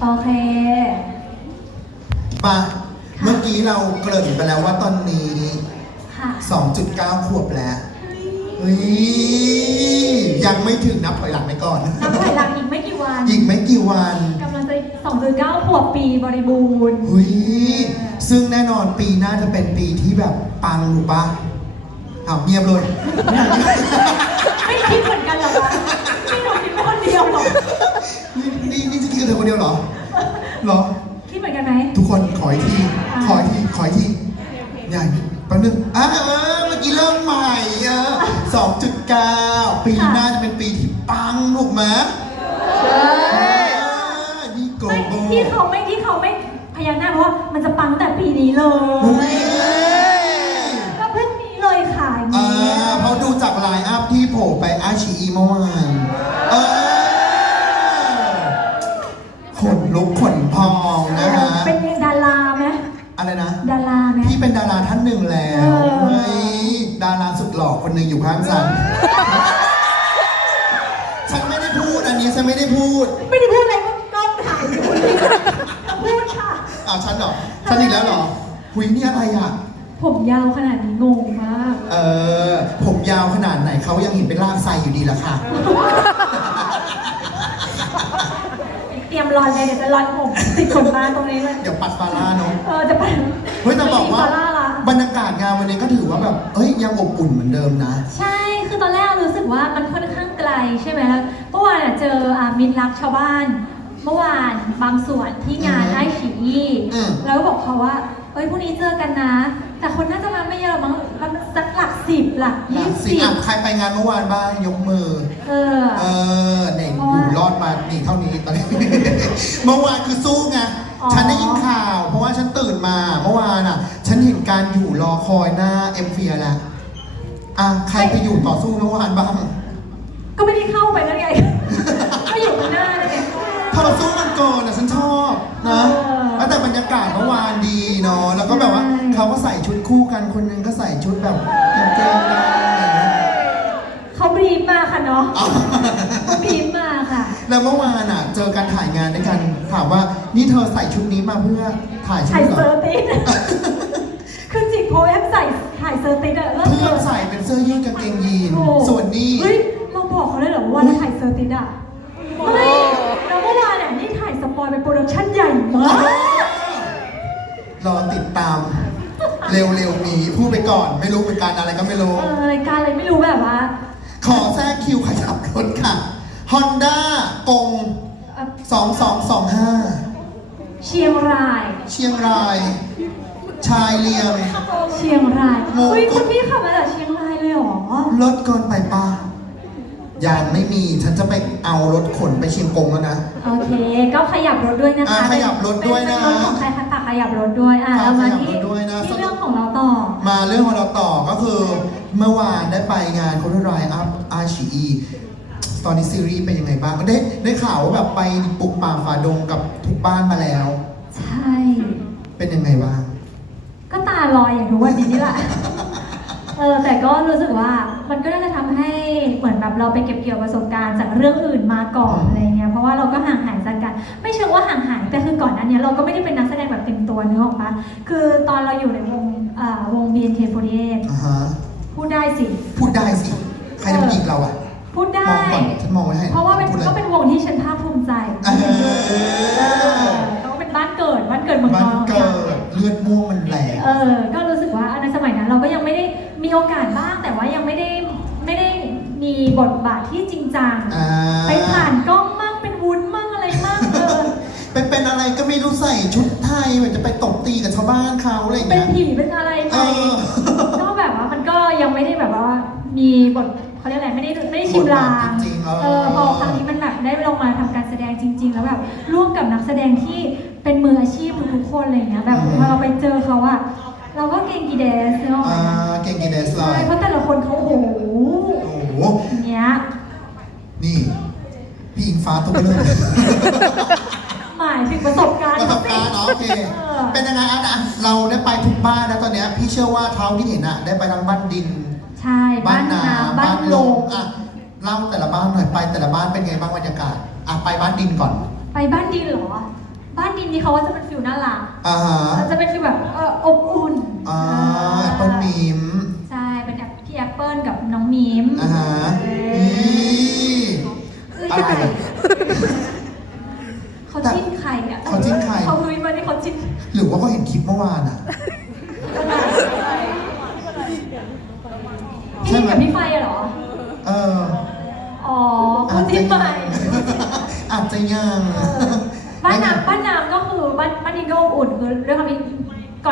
โอเค มาเมื่อกี้เราเกริ่นไปแล้วว่าตอนนี้ ค่ะ 2.9 ขวบแล้วเฮ้ยยังไม่ถึงนับถอยหลังไปก่อน นับถอยหลังอีกไม่กี่วันอีกไม่กี่วันกำลังจะ2.9 ขวบปีบริบูรณ์เฮ้ยซึ่งแน่นอนปีหน้าจะเป็นปีที่แบบปังรู้ปะอ้าวเงียบเลย ไม่คิดเหมือนกันเหรอคะพี่หนูคิดเป็นคนเดียวเหรอนี่นี่นี่จะ คิดกับเธอคนเดียวเหรอเหรอ คิดเหมือนกันไหม ทุกคนขออีกที ขออีกที ขออีกทีอย่างแป๊บนึงอะเออเมื่อกี้เริ่มใหม่เออสองจุดเก้าปีหน้าจะเป็นปีที่ปังถูกไหมเออนี่โกไม่โบที่เขาไม่ที่เขาไม่พยักหน้าเพราะว่ามันจะปังตั้งแต่ปีนี้เลเฮ้ยย คนหนึ่งอยู่ข้างฉัน ฉันไม่ได้พูดอันนี้ฉันไม่ได้พูดไม่ได้พูดอะไรก็กล้องถ่ายอยู่พูดค่ะ อ้าวฉันเหรอ ฉันอีกแล้วเหรอ หุยนี่อะไรอะ ผมยาวขนาดนี้งงมาก เออ ผมยาวขนาดไหนเขายังเห็นเป็นลากไซอยู่ดีละค่ะ เตรียมรอนเลยเดี๋ยวจะรอนผมติดขนมาตรงนี้เลย เดี๋ยวปัดฟาร่าเนาะเออจะไปเฮ้ยแต่บอกว่า ไม่มีซร่ละ บรรยากาศงานวันนี้ก็ถือว่าแบบเอ้ยยังอบอุ่นเหมือนเดิมนะ ใช่ คือตอนแรกรู้สึกว่ามันค่อนข้างไกลใช่ไหมแล้วเมื่อวานอะเจออ่ามิตรรักชาวบ้าน เมื่อวานบางส่วนที่งานอืมไอ้ฉีอี้อืม แล้วก็บอกเขาว่าเอ้ยพรุ่งนี้เจอกันนะ แต่คนน่าจะมาไม่เยอะหรอกมั้งมันสักหลักสิบหลักหลัยี่งสิสิบอะใครไปงานเมื่อวานบ้างยกมือ เออ เออเนี่ยอยู่รอดมานี่เท่านี้ตอนนี้ เมื่อวานคือสู้ไง อ๋อ ฉันได้ยินข่าว เพราะว่าฉันตื่นมา เมื่อวานอะ ฉันเห็น การอยู่รอคอยหน้าเอ็มเฟียแล้วอะใครไปอยู่ต่อสู้เมื่อวานบ้าง ก็ไม่ได้เข้าไปแล้วไง ก็อยู่ข้างหน้าเลยไงต่อสู้มันก่อนอะฉันชอบนะเออแล้วแต่บรรยากาศเมื่อวานดีเนาะแล้วก็แบบว่าใช่ เขาก็ใส่ชุดคู่กันคนหนึงก็ใส่ชุดแบบกางเกงดำอะไรอย่างเงี้ยเขาบรีฟมาค่ะเนาะอ๋อเขาบรีฟมาค่ะ แล้วเมื่อวานอะ เจอการถ่ายงานด้วยกันถามว่านี่เธอใส่ชุดนี้มาเพื่อถ่ายชุดถ่ายเหรเซออร์ติส คือจิกโพแอมใส่ถ่ายเซอร์ติสอะเลิศเพื่เลอนยใส่เป็นเสื้อยืดกางเกงยีนโอ้ส่วนนี้ เฮ้ยเราบอกเขาเลยเหรอว่าเราถ่ายเซอร์ติสอะเฮ้ยแล้วเมื่อวานเนี่ยนี่ถ่ายสปอยเป็นโปรดักชั่นใหญ่มาก รอติดตาม เร็วๆนี้พูดไปก่อน ไม่รู้เป็นการอะไรก็ไม่รู้ เออรายการอะไรไม่รู้แบบว่าขอแทรกคิวขยับรถค่ะ Honda กง เอ่อ2225 เชียงราย เชียงรายชายเลียงเชียงรายงง เฮ้ยคุณพี่ขับมาจากเชียงรายเลยเหรอ รถเกินไปป้ายังไม่มีฉันจะไปเอารถขนไปเชียงกงแล้วนะ โอเค ก็ขยับรถด้วยนะคะอะขยับรถด้วยนะเป็นรถของใครคะฝากขยับรถด้วย อะฝากเรามาขยับที่รถด้วยนะ ที่เรื่องของเราต่อ มาเรื่องของเราต่อก็คือ เมื่อวานได้ไปงานคนรายอัพอาชีอีตอนนี้ซีรีส์เป็นยังไงบ้างได้ได้ข่าวว่าแบบไปปลุกป่าฝ่าดงกับทุกบ้านมาแล้ว ใช่ เป็นยังไงบ้างก็ตา ลอยอย่างทุกวันนี้นี่แหละ เออแต่ก็รู้สึกว่ามันก็น่าจะทำให้เหมือนแบบเราไปเก็บเกี่ยวประสบการณ์จากเรื่องอื่นมาก่อนอะไรเงี้ยเพราะว่าเราก็ห่างหายจากกันไม่เชิงว่าห่างหายแต่คือก่อนหนั้นเนี้ยเราก็ไม่ได้เป็นนักแสดงแบบเต็มตัวนึกออกปะคือตอนเราอยู่ในวงอ่าวง BNK48 อ่าฮะพูดได้สิ พูดได้สิ ใครจะมาจีบเราอะพูดมได้ องก่อนฉันมองไว้ให้เพราะว่าเป็นพูดลย ก็เป็นวงที่ฉันภาคภูมิใจเออเขาเป็นบ้านเกิดบ้านเกิดเมืองมันนอก โอกาสบ้างแต่ว่ายังไม่ได้ไม่ได้มีบทบาทที่จริงจังอ่าไปผ่านกล้องมั่งเป็นวุ้นมั่งอะไรมั่งเออไปเป็นอะไรก็ไม่รู้ใส่ชุดไทยเหมือนจะไปตบตีกับชาวบ้านเขาอะไรอย่างเป็นเงี้ยผีเป็นอะไรไปเออก็แบบว่ามันก็ยังไม่ได้แบบว่ามีบทเขาเรียกอะไรไม่ได้ไม่ได้ชิมลางบทบาทจริงๆเออ เออพอครั้งนี้มันแบบได้ลงมาทำการแสดงจริง ๆ แล้วแบบร่วมกับนักแสดงที่เป็นมืออาชีพทุกๆคนอะไรอย่างเงี้ยแบบพอเราไปเจอเขาอะ เราก็เก่งกีเดสเนาะอ่าเก่งกินเดสเลใช่ยเพราะแต่ละคนเขาโอ้โหโอ้โห อย่างเงี้ยนี่ พี่อิงฟ้าตัวเบลอเลยหมายถึงประสบการณ์ประสบการณ์เนาะโอเคเออ เป็นยังไงอะนะเราได้ไปทุกบ้านแล้วตอนเนี้ยพี่เชื่อว่าเท้าที่เห็นอะ ได้ไปทั้งบ้านดิน ใช่บ้านนาบ้านลงอะเล่าแต่ละบ้านหน่อยไปแต่ละบ้านเป็นไงบ้างบรรยากาศอะไปบ้านดินก่อน ไปบ้านดินเหรอ บ้านดินนี่เขาว่าจะเป็นฟิลน่ารักอ่าฮะจะเป็นฟิลแบบเอออบอุ่นอ่าแอปเปิลมีมใช่เป็นแบบพี่แอปเปิลกับน้องมิมอ่าฮะเอนี่ออะไรอะเขาจิ้นใครอะเขาจิ้นใคร เขาคุยมานี่เขาจิ้นหรือว่าเขาเห็นคลิปเมื่อวานอะใช่พี่ไหมกับพี่ไฟอะเหรอ เออ อ๋อคู่จิ้นใหม่อาจจะยัง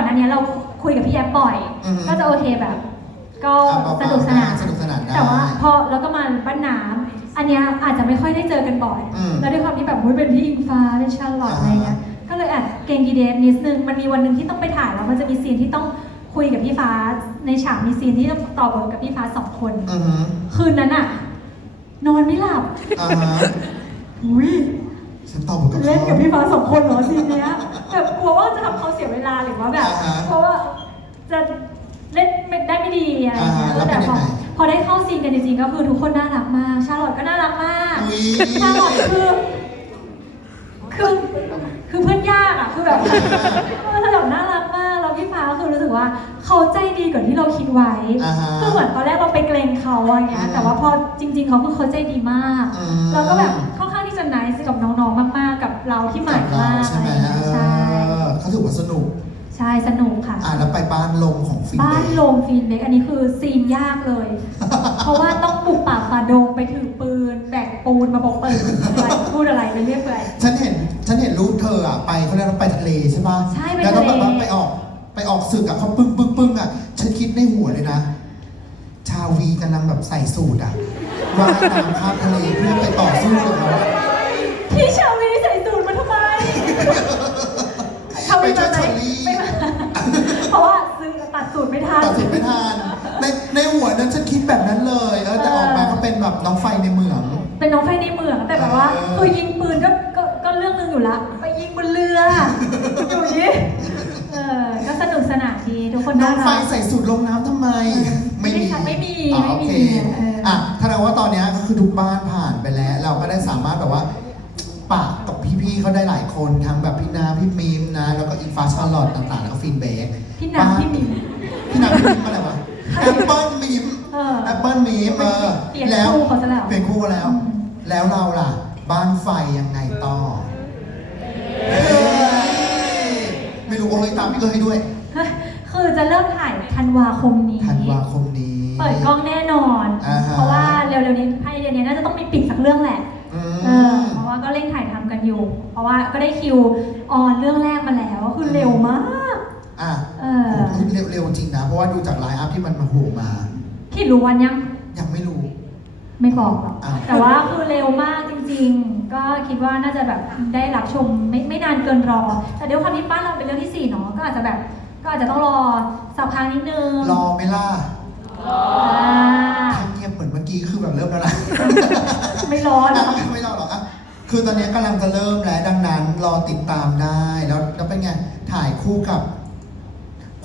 อนหน้านี้เราคุยกับพี่แอปบ่อย อือฮึก็จะโอเคแบบ ก็อะเบาๆสนุกสนาน สนุกสนานได้ แต่ว่าพอแล้วก็มาบ้านน้ำอันเนี้ยอาจจะไม่ค่อยได้เจอกันบ่อย อืมแล้วด้วยความที่แบบอุ๊ยเป็นพี่อิงฟ้าเป็นชาร์ลอตอ่าอะไรเงี้ย ก็เลยแอบเกรงกีเดนนิดนึง มันมีวันหนึ่งที่ต้องไปถ่ายแล้วมันจะมีซีนที่ต้องคุยกับพี่ฟ้า ในฉากมีซีนที่ต้องต่อบทกับพี่ฟ้าสองคน อือฮึคืนนั้นอะนอนไม่หลับอ่าฮะอุ้ยฉันตอบเหมือนกับเล่นกับเขาพี่ฟ้าสองคนเหรอซีนเนี้ยแบบ กลัวว่าจะทำเขาเสียเวลาหรือว่าแบบอ่าฮะเพราะว่าจะเล่นไม่ได้ไม่ดีอะไรอย่างเงี้ยอ่าฮะแล้วเป็แต่นยัพงอไง พอได้เข้าซีนกันจริงๆก็คือทุกคนน่ารักมาก ชาลอตก็น่ารักมาก อุ๊ยชาลอตคือคือคือเพื่อนยากอะคือแบบเออชาลอตน่ารักมากแล้วพี่ฟ้าก็คือรู้สึกว่าเขาใจดีกว่าที่เราคิดไว้ อ่าฮะ คือเหมือนตอนแรกเราไปเกรงเขาอะไรเงี้ยอืมแต่ว่าพอจริง ๆ เขาคือเขาใจดีมาก อืมแล้วก็แบบค่อนข้างที่จะน c e กับน้องๆ มากๆ กับเราที่ใหม่กับเรามากใช่ไหมอะไร ถือว่าสนุก ใช่สนุกค่ะ อะแล้วไปบ้านลมของฟินบ้าเบนย์โลมฟีนเบกอันนี้คือซีนยากเลย เพราะว่าต้องบุกป่าฝ่าดงไปถือปืน แบกปูนมาบอกเปิดอะไรพูดอะไรไปเรื่อยเปื่อยฉันเห็นฉันเห็นรูปเธออะไปเขาเรียกว่าไปทะเลใช่ปะใช่ไปแล้วก็แบบว่าทะเลไปออกไปออกศึกอะเขาปึ้งปึ้งปึ้งอะ ฉันคิดในหัวเลยนะ ชาวีกำลังแบบใส่สูทอะว่ายน้ำข้ามทะเลเพื่อไปต่อสู้กับเขา ไฟรักใส่สูทลงน้ำทำไม ไม่ได้ใส่ไม่มีอ๋อไม่โอมีเคเอออ่ อะถ้าเราว่าตอนเนี้ยก็คือทุกบ้านผ่านไปแล้ว เราก็ได้สามารถแบบว่าปากกับพี่ๆเขาได้หลายคนทั้งแบบพี่นาพี่มีมนะ แล้วก็อีฟ้าชาร์ลอตต่างๆแล้วก็ฟินเบกพี่น้ำพี่หมิวพี่นาพี่มีมอะไรวะแอปเปิลมีมเออแอปเปิลมีมเออเปลี่ยนแล้วคู่เขาซะแล้ว เปลี่ยนคู่แล้วอืมแล้วเราล่ะ บ้านไฟยังไงต่อไม่รู้ว่าเฮ้ยตามพี่ก็ให้ด้วย คือจะเริ่มถ่าย ธันวาคมนี้ ธันวาคมนี้ เปิดกล้องแน่นอน อ่าฮะ เพราะว่าเร็วๆนี้ภายในเดือนนี้น่าจะต้องมีปิดสักเรื่องแหละ อืม เออเพราะว่าก็เร่งถ่ายทำกันอยู่ เพราะว่าก็ได้คิวออนเรื่องแรกมาแล้ว คือเร็วมาก อะเออคือเร็วเร็วจริงนะ เพราะว่าดูจากไลน์อัพที่มันมาโผล่มาพี่รู้วันยัง ยังไม่รู้ ไม่บอกหรอกอ้าวแต่ว่าคือเร็วมากจริงๆ ก็คิดว่าน่าจะแบบได้รับชมไม่ไม่นานเกินรอ แต่เดี๋ยวความที่บ้านเราเป็นเรื่องที่สี่เนาะ ก็อาจจะแบบ ก็อาจจะต้องรอสักพักนิดนึงรอไหม่ล่ะอ่าถ้าเงียบเหมือนเมื่อกี้คือแบบเริ่มแล้วนะ ไม่รอหรอกอะไม่รอหรอกอะคือตอนนี้กำลังจะเริ่มแล้วดังนั้นรอติดตามได้แล้วแล้วเป็นไงถ่ายคู่กับ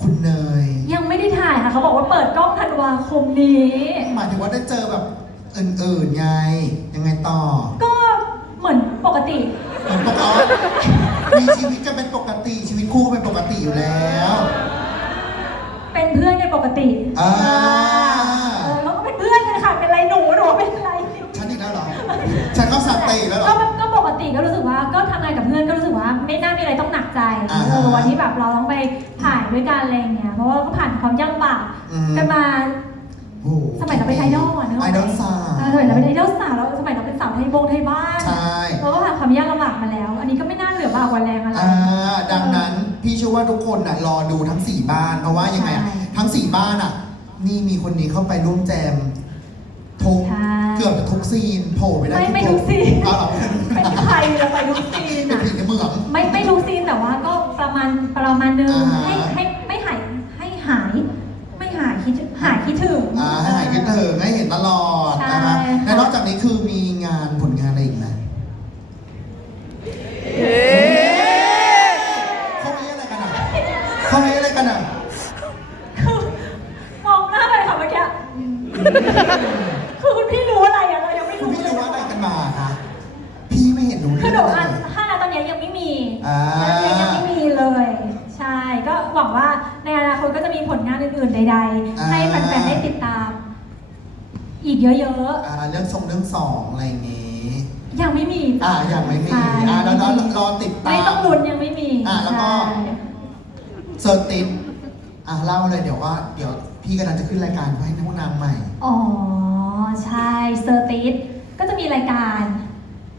คุณเนยยังไม่ได้ถ่ายค่ะเขาบอกว่าเปิดกล้องธันวาคมนี้ หมายถึงว่าได้เจอแบบอื่นๆไงยังไงต่อก็เหมือนปกติ เหมือนปกติ มีชีวิตกันเป็นปกติ ชีวิตคู่ก็เป็นปกติอยู่แล้วเป็นเพื่อนกันปกติอ่าเออเขาก็เป็นเพื่อนกันค่ะ เป็นไรหนูหนูเป็นไรฉันอีกแล้วเหรอ ฉันก็สัตติแล้วเหรก็อก็ปกติก็รู้สึกว่าก็ทำงานกับเพื่อนก็รู้สึกว่าไม่น่ามีอะไรต้องหนักใจอ่าฮะเออวันที่แบบเราต้องไปถ่ายด้วยกันอะไรอย่างเงี้ยเพราะว่าก็ผ่านความยากลำบากอืม กันมา โอ้โหสมัยเราเป็นไอดอลอะเนอะไอดอลสาวเออสมัยเราเป็นไอดอลสาวแล้วสมัยเราเป็นสาวไทยบงไทยบ้านใช่ เราก็ผ่านความยากลำบากมาแล้ว ลือบากกว่าแรงอะไร อ่าดังนั้นพี่เชื่อว่าทุกคนน่ะรอดูทั้ง4บ้าน เพราะว่ายังไงอะใช่ทั้ง4บ้านอะ นี่มีคนนี้เข้าไปร่วมแจมทุกใช่ เกือบจะทุกซีนโผล่ไปได้ไม่ไม่ทุทุกซีนอ๋อเหรอเป็นใครเราไปทุกซีนเป็นอะผีในเมือง ไม่ไม่ทุกซีนแต่ว่าก็ประมาณประมาณนึงอ่าฮะ ให้ให้ไม่หายให้หาย ไม่หายคิดหายคิดถึง อ่าให้หายคิดถึงให้เห็นตลอดใช่นะฮะค่ะ และนอกจากนี้คือมีงานผลงานอะไรอีกไหมเขาให้อะไรกันอะเขาให้อะไรกันอะ คือมองหน้าไปค่ะเมื่อกี้คือคุณพี่รู้อะไรอะเรายังไม่ คุณ รู้ พี่รู้ว่าอะไรกันมาคะ พี่ไม่เห็นรู้ คือ เรื่ ห อง นู อะไร อะ เลย ถ้าณตอนนี้ยังไม่มี อ่า ณตอนนี้ยังไม่มีเลย ใช่ ก็หวังว่าในอนาคตก็จะมีผล งานอื่นๆใด ๆ ให้แฟนๆได้ติดตาม อีกเยอะอ่าเรื่องทรงเรื่องสองอะไรอย่างงี้ ๆ ยังไม่มีอ่ายังไม่มีใช่อ่าแล้วแล้วรอติดตามไม่ต้องลุ้นยังไม่มีอะแล้วก็ ใช่เซอร์ติสอะเล่าเลยเดี๋ยวว่า เดี๋ยวพี่กำลังจะขึ้นรายการให้นักนางใหม่ อ๋อ ใช่เซอร์ติสก็จะมีรายการ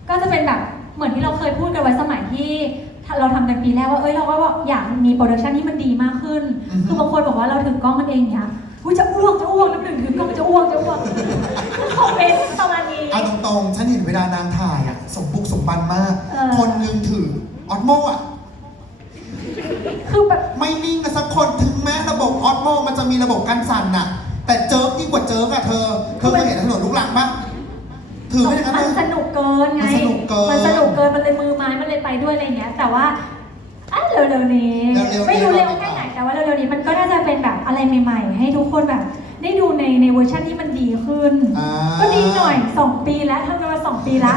ก็จะเป็นแบบเหมือนที่เราเคยพูดกันไว้สมัยที่ เราทำกันปีแรกว่าเอ้ยเราก็บอกอยากมีโปรดักชันที่มันดีมากขึ้น อือฮึ คือบางคนบอกว่าเราถือกล้องกันเองเนี่ยอุ้ยจะอ้วกจะอ้วกน้ำหนึ่งถือกล้องจะอ้วกจะอ้วกคอมเมนต์ประมาณนี้ เอาตรงๆ ฉันเห็นเวลานางถ่ายอะ สมบุกสมบันมาก เออ คนหนึงถือออสโมอะ คือแบบ ไม่นิ่งกันสักคนถึงแม้ระบบออสโมมันจะมีระบบกันสั่นน่ะ แต่เจิร์กยิ่งกว่าเจิร์กอะเธอ เธอเคยเห็นถนนลูกหลังปะ ถือไม่ได้กันมัเลนยสนุกเกินไง มันสนุกเกิน มันสนุกเกิน มันเลยมือไม้มันเลยไปด้วยอะไรอย่างเงี้ย แต่ว่าอะเร็วๆนี้เร็วๆนี้ ไม่รู้เร็วเราติดต่อแค่ไหน แต่ว่าเร็วๆนี้มันก็น่าจะเป็นแบบอะไรใหม่ๆ ให้ทุกคนแบบ ได้ดูในในเวอร์ชันที่มันดีขึ้นอ่าก็ดีหน่อยสองปีแล้วทำกันมาสองปีละ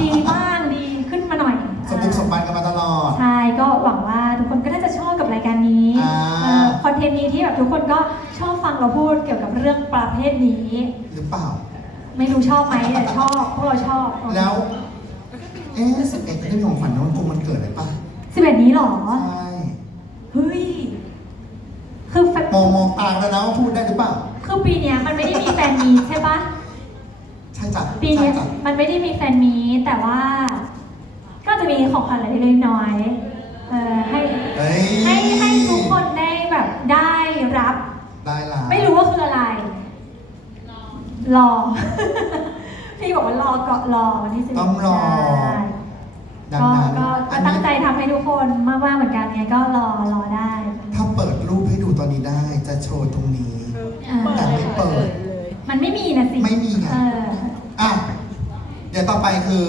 ดีบ้างดีขึ้นมาหน่อยสมบุกสมบันกันมาตลอด ใช่ ก็หวังว่าทุกคนก็น่าจะชอบกับรายการนี้อ่าเอ่อคอนเทนต์นี้ที่แบบทุกคนก็ชอบฟังเราพูดเกี่ยวกับเรื่องประเภทนี้ หรือเปล่า ไม่รู้ชอบไหมแต่ชอบพวกเราชอบแล้ว เอ๊ะสิบเอ็ดได้มีของขวัญน้องคงมันเกิดอะไรปะสิบเอ็ดนี้เหรอ ใช่เฮ้ย คือแฟนมองมองตาแล้วนะว่าพูดได้หรือเปล่า คือปีเนี้ยมันไม่ได้มีแฟนมีตใช่ปะใช่จ้ะปีใช่เนี้ยจ้ะมันไม่ได้มีแฟนมีตแต่ว่า ก็จะมีของขวัญอะไรเล็กๆน้อยๆเออให้ เฮ้ยให้ให้ทุกคนได้แบบได้รับ ได้ละ ไม่รู้ว่าคืออะไร รอ พี่บอกว่ารอเกาะรอวันที่สิบต้องรอดังก็นั้นก็อัก็นตั้งนี้ใจทำให้ทุกคนมากๆเหมือนกันไงก็รอรอได้ ถ้าเปิดรูปให้ดูตอนนี้ได้จะโชว์ตรงนี้อ่าแต่ไม่เปิด มันไม่มีนะสิไม่มีไง เอออะ เดี๋ยวต่อไปคือ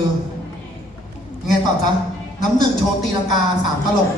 ยังไงต่อจ๊ะ น้ำหนึ่งโชว์ตีลังกาสามตลก